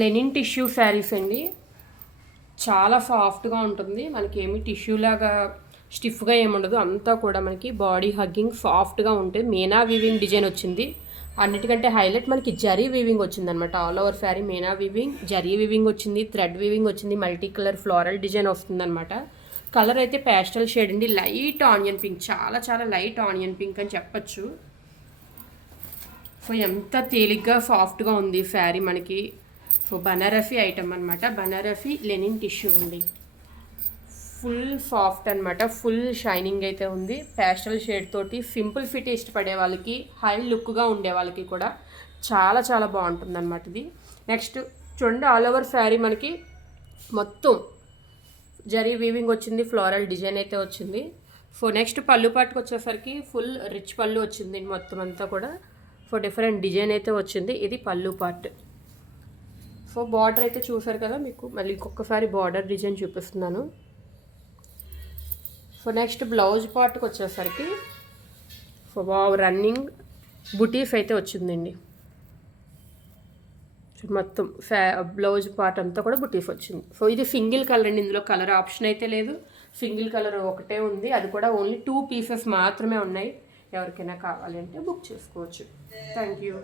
Linen tissue saris అండి. చాలా సాఫ్ట్గా ఉంటుంది. మనకి ఏమి టిష్యూ లాగా స్టిఫ్గా ఏముండదు. అంతా కూడా మనకి బాడీ హగ్గింగ్ సాఫ్ట్గా ఉంటుంది. మీనా వీవింగ్ డిజైన్ వచ్చింది. అన్నిటికంటే హైలైట్ మనకి జరీ వీవింగ్ వచ్చింది అనమాట. All over sari Meena weaving, zari weaving వచ్చింది, థ్రెడ్ వీవింగ్ వచ్చింది, మల్టీ కలర్ ఫ్లోరల్ డిజైన్ వస్తుంది అనమాట. కలర్ అయితే ప్యాస్టల్ షేడ్ అండి. లైట్ ఆనియన్ పింక్, చాలా చాలా లైట్ ఆనియన్ పింక్ అని చెప్పచ్చు. సో ఎంత తేలిగ్గా సాఫ్ట్గా ఉంది శారీ మనకి. సో బనారసి ఐటమ్ అనమాట. బనారసి లెనిన్ టిష్యూ ఉంది. ఫుల్ సాఫ్ట్ అనమాట. ఫుల్ షైనింగ్ అయితే ఉంది. ప్యాస్టల్ షేడ్ తోటి సింపుల్ ఫిట్ ఇష్టపడే వాళ్ళకి, హై లుక్గా ఉండే వాళ్ళకి కూడా చాలా చాలా బాగుంటుంది అనమాట ఇది. నెక్స్ట్ చూడండి, ఆల్ ఓవర్ శారీ మనకి మొత్తం జరీ వీవింగ్ వచ్చింది, ఫ్లోరల్ డిజైన్ అయితే వచ్చింది. సో నెక్స్ట్ పళ్ళు పాటుకు వచ్చేసరికి ఫుల్ రిచ్ పళ్ళు వచ్చింది మొత్తం అంతా కూడా. సో డిఫరెంట్ డిజైన్ అయితే వచ్చింది. ఇది పళ్ళు పార్ట్. సో బార్డర్ అయితే చూసారు కదా, మీకు మళ్ళీ ఇంకొకసారి బార్డర్ డిజైన్ చూపిస్తున్నాను. సో నెక్స్ట్ బ్లౌజ్ పార్ట్కి వచ్చేసరికి సో రన్నింగ్ బుటీస్ అయితే వచ్చిందండి. మొత్తం బ్లౌజ్ పార్ట్ అంతా కూడా బుటీస్ వచ్చింది. సో ఇది సింగిల్ కలర్ అండి. ఇందులో కలర్ ఆప్షన్ అయితే లేదు. సింగిల్ కలర్ ఒకటే ఉంది. అది కూడా ఓన్లీ 2 పీసెస్ మాత్రమే ఉన్నాయి. ఎవరికైనా కావాలి అంటే బుక్ చేసుకోవచ్చు. Thank you.